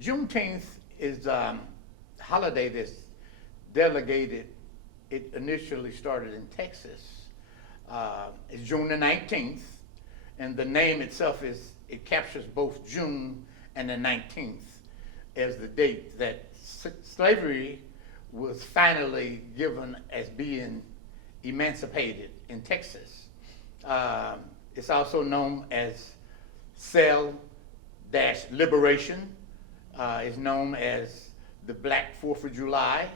Juneteenth is a holiday that's delegated. It initially started in Texas. It's June the 19th, and the name itself it captures both June and the 19th as the date that slavery was finally given as being emancipated in Texas. It's also known as Cell-Liberation. It's known as the Black 4th of July,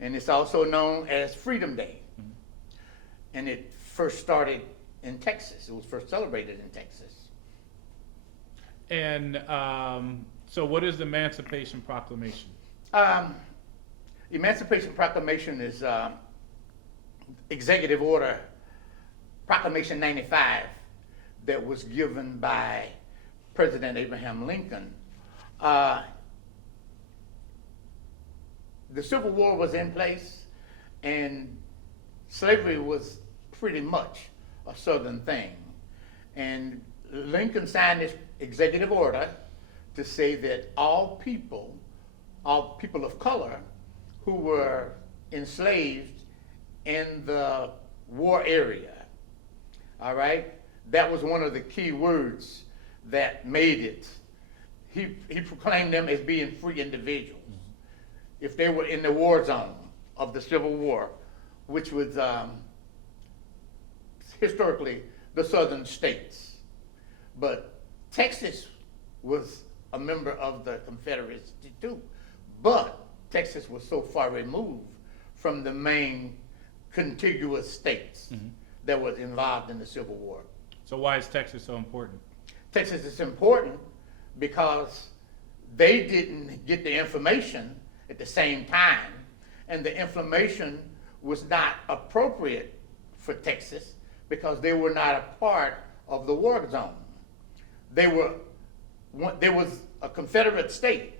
and it's also known as Freedom Day. Mm-hmm. And it first started in Texas. It was first celebrated in Texas. And so what is the Emancipation Proclamation? Emancipation Proclamation is Executive Order Proclamation 95 that was given by President Abraham Lincoln. The Civil War was in place, and slavery was pretty much a Southern thing. And Lincoln signed this executive order to say that all people of color who were enslaved in the war area, all right, that was one of the key words that made it. He proclaimed them as being free individuals if they were in the war zone of the Civil War, which was historically the southern states. But Texas was a member of the Confederacy too. But Texas was so far removed from the main contiguous states that was involved in the Civil War. So why is Texas so important? Texas is important because they didn't get the information at the same time, and the information was not appropriate for Texas because they were not a part of the war zone. There was a Confederate state,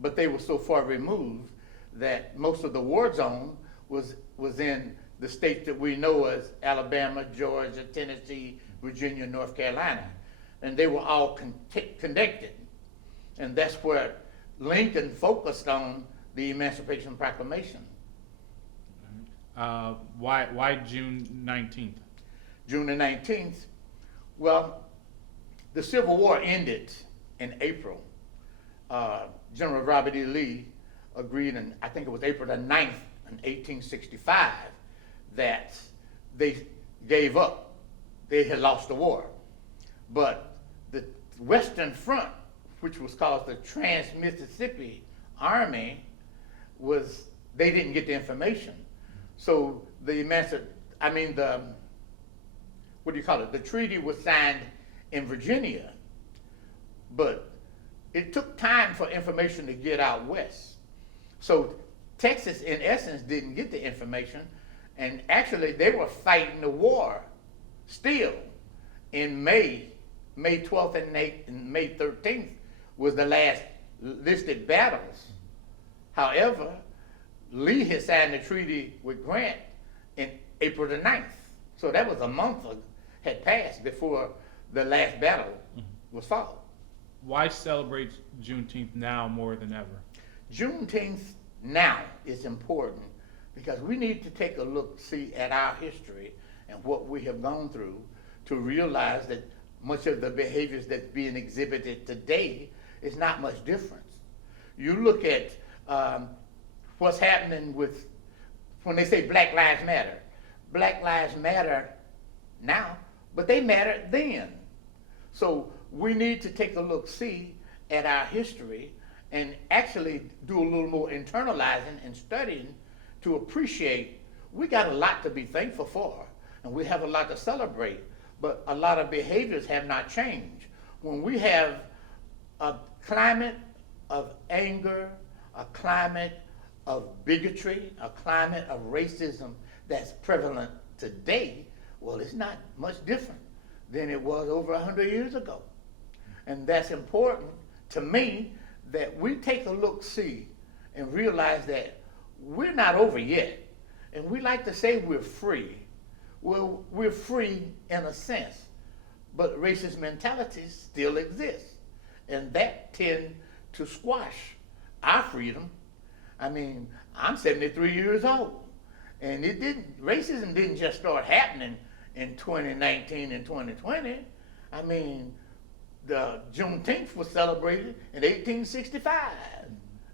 but they were so far removed that most of the war zone was in the states that we know as Alabama, Georgia, Tennessee, Virginia, North Carolina. And they were all connected. And that's where Lincoln focused on the Emancipation Proclamation. Why June 19th? June the 19th, well, the Civil War ended in April. General Robert E. Lee agreed, and I think it was April the 9th in 1865, that they gave up. They had lost the war. But the Western Front, which was called the Trans-Mississippi Army, they didn't get the information. So the treaty was signed in Virginia, but it took time for information to get out west. So Texas, in essence, didn't get the information, and actually they were fighting the war still. In May 12th and May 13th was the last listed battles. However, Lee had signed the treaty with Grant in April the 9th. So that was a month had passed before the last battle was fought. Why celebrate Juneteenth now more than ever? Juneteenth now is important because we need to take a look-see at our history and what we have gone through to realize that much of the behaviors that's being exhibited today is not much different. You look at what's happening when they say Black Lives Matter. Black Lives Matter now, but they mattered then. So we need to take a look-see at our history and actually do a little more internalizing and studying to appreciate we got a lot to be thankful for, and we have a lot to celebrate, but a lot of behaviors have not changed. When we have a climate of anger, a climate of bigotry, a climate of racism that's prevalent today, well, it's not much different than it was over 100 years ago. And that's important to me, that we take a look-see and realize that we're not over yet. And we like to say we're free. Well, we're free in a sense, but racist mentalities still exist. And that tend to squash our freedom. I mean, I'm 73 years old, and racism didn't just start happening in 2019 and 2020. I mean, the Juneteenth was celebrated in 1865.